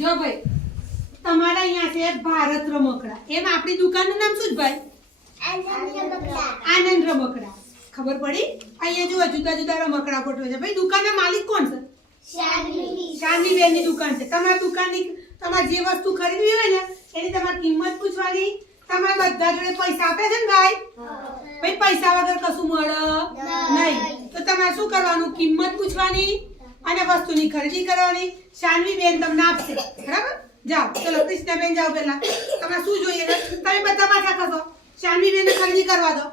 જો ભાઈ તમારા અહીંયા છે ભારત રમકડા. એમ આપણી દુકાનનું નામ શું છે ભાઈ? આનંદ રમકડા. ખબર પડી? અહીંયા જો જુદા જુદા રમકડા ગોઠવે છે. ભાઈ દુકાનના માલિક કોણ છે? શાનવી બેનની દુકાન છે. તમારી દુકાનની તમારે જે વસ્તુ ખરીદવી હોય ને એની તમારે કિંમત પૂછવાની. તમારે બધા જોડે પૈસા આપે છે ને ભાઈ? ભાઈ પૈસા વગર કશું મળે નહીં. તો તમારે શું કરવાનું? કિંમત પૂછવાની અને વસ્તુની ખરીદી કરવાની. શાનવી બેન તમને આપશે. બરાબર? જાઓ ચલો કૃષ્ણા બેન જાઓ પહેલા. તમારે શું જોઈએ છે? તમે બધા પાછા કરશો. શાનવી બેનને ખરીદી કરવા દો.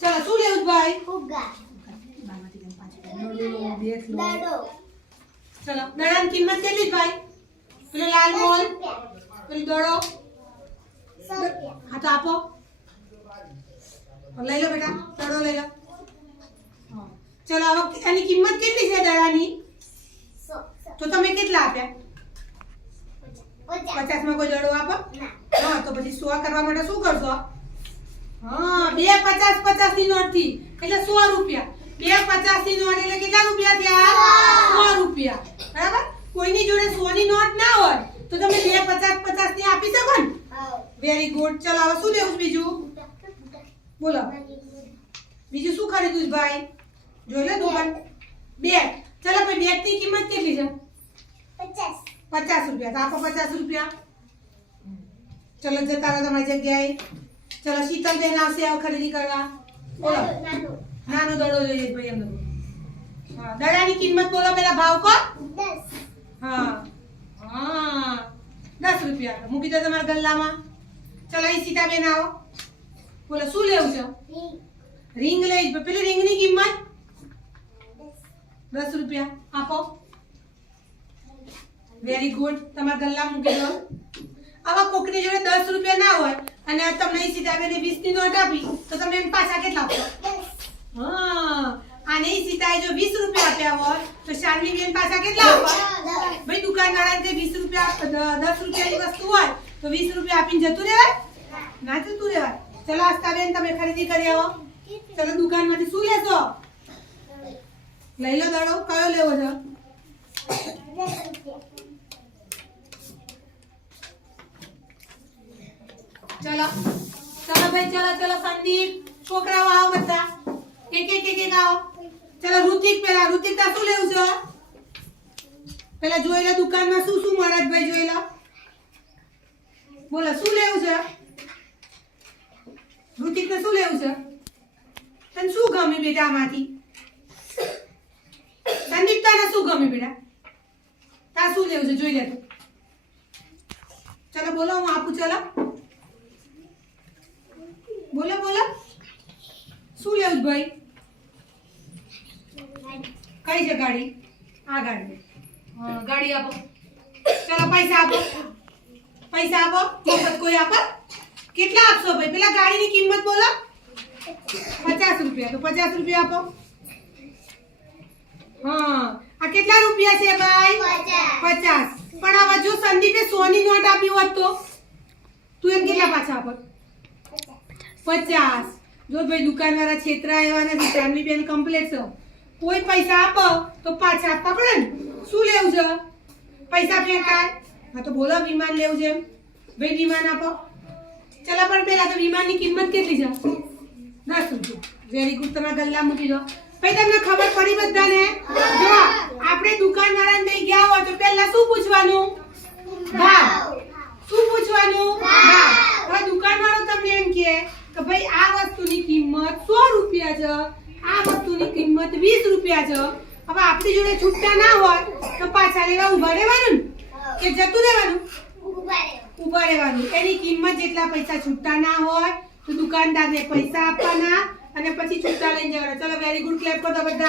ચલો શું લેવું ભાઈ? ચલો દડાની કિંમત કેટલી ભાઈ? પેલો લાલ બોલ, પેલો દડો. હા તો આપો. લઈ લો બેટા, દડો લઈ લો. ચલો હવે એની કિંમત કેટલી છે દડાની? તો તમે કેટલા આપ્યા? 50 માં કોઈ દડો આપો? હા તો પછી 100 કરવા માટે શું કરશો? હા બે 50 ની નોટ થી એટલે 100 રૂપિયા. બે 50 ની નોટ એટલે કેટલા રૂપિયા થયા? 100 રૂપિયા. બરાબર? કોઈની જોડે 100 ની નોટ ના હોય તો તમે બે 50 ની આપી શકો ને? Very good. ચલો હવે શું લેવું બીજું? બોલો બીજું શું ખરીદવું ભાઈ? જોઈ લે દુકાન. બેગ. ચલો ભાઈ બેગ ની કિંમત કેટલી છે? 50 રૂપિયા. તો આપો 50 રૂપિયા. ચલો જતા રહો તમારી જગ્યાએ. ચલો શીતલ બેન આવશે હવે ખરીદી કરવા. બોલો નાનો દડો જોઈએ ભાઈ એમ. હા દડાની કિંમત બોલો પેલા ભાવ કો? 10. હા હા 10 રૂપિયા. મૂકી દો તમારા ગલ્લામાં. ચલો અહીં સીતા બેન આવો. બોલો શું લેવું છે? રિંગ લઈ. પેલી રિંગ ની કિંમત 10 રૂપિયા. આપો. Very good. તમારા ગલ્લા મૂકી દો. આવા કોકની જોડે 10 રૂપિયા ના હોય અને તમને સીતાબેને 20 ની નોટ આપી તો તમે એમ પાછા કેટલા આપો? હા આને સીતાએ જો 20 રૂપિયા આપ્યા હોય તો શાનવી બેન પાછા કેટલા આપો? ભાઈ દુકાનવાળાને 20 રૂપિયા 10 રૂપિયાની વસ્તુ હોય તો 20 રૂપિયા આપીને જતું રહેવાય? ના જતું રહેવાય. ચલો આસ્થાબેન તમે ખરીદી કરી આવો. ચલો દુકાનમાંથી શું લેશો? લઈ લો દડો. કયો લેવો છે? ચલો ચલો ભાઈ ચલો સંદીપ છોકરાઓ આવો બધા. એક આવો. ચલો ઋતિક પેલા. ઋતિક તા શું લેવું છે? પેલા જોઈ લો દુકાનમાં શું શું મળે ભાઈ જોઈ લો. બોલો શું લેવું છે? ઋતિક ને શું લેવું છે? તને શું ગમે બેટા આમાંથી? સંદીપ તને શું ગમે બેટા? તા શું લેવું છે જોઈ લે તું. ચલો બોલો હું આપું. ચલો બોલો બોલો શું લેવું ભાઈ? કઈ છે ગાડી? આ ગાડી. હા ગાડી આપો. ચલો પૈસા આપો. પૈસા આપો. મફત કોઈ આપો? કેટલા આપશો ભાઈ? પેલા ગાડીની કિંમત બોલો. 50 રૂપિયા. તો 50 રૂપિયા આપો. હા આ કેટલા રૂપિયા છે ભાઈ? 50. પણ હવે જો સંદીપે 100 ની નોટ આપી હોત તો તું એમ કેટલા પાછા આપત? 50. જો ભાઈ દુકાનવાળા છેતરા એવા નથી. શાનવી બેન કમ્પ્લીટ છે. કોઈ પૈસા આપો તો પાછા આપવા પડે ને. શું લેવું છે? પૈસા ફેંકાય? હા તો બોલો વિમાન લેવું છે? ભાઈ વિમાન આપો. ચલો પણ પેલા તો વિમાનની કિંમત કેટલી છે? 10 રૂપિયા. Very good. તમારા ગલ્લા મૂકી દો. ભાઈ તમને ખબર પડી બધાને? જો આપણે દુકાનવાળાને લઈ ગયા હોય તો પહેલા શું પૂછવાનું? ભાવ. શું પૂછવાનું? ભાવ. હવે દુકાનવાળો તમને એમ કહે કે ભાઈ આ વસ્તુની કિંમત 100 રૂપિયા છે, આ વસ્તુની કિંમત 20 રૂપિયા છે. હવે આપણી જોડે છૂટા ના હોય તો પાછા લેવા ઉભા રહેવાનું કે જતું રહેવાનું? ઉભા રહેવાનું. એની કિંમત જેટલા પૈસા છૂટા ના હોય તો દુકાનદારને પૈસા આપવાના અને પછી છૂટા લઈને જવાના. ચલો વેરી ગુડ. ક્લેપ કરો બધા.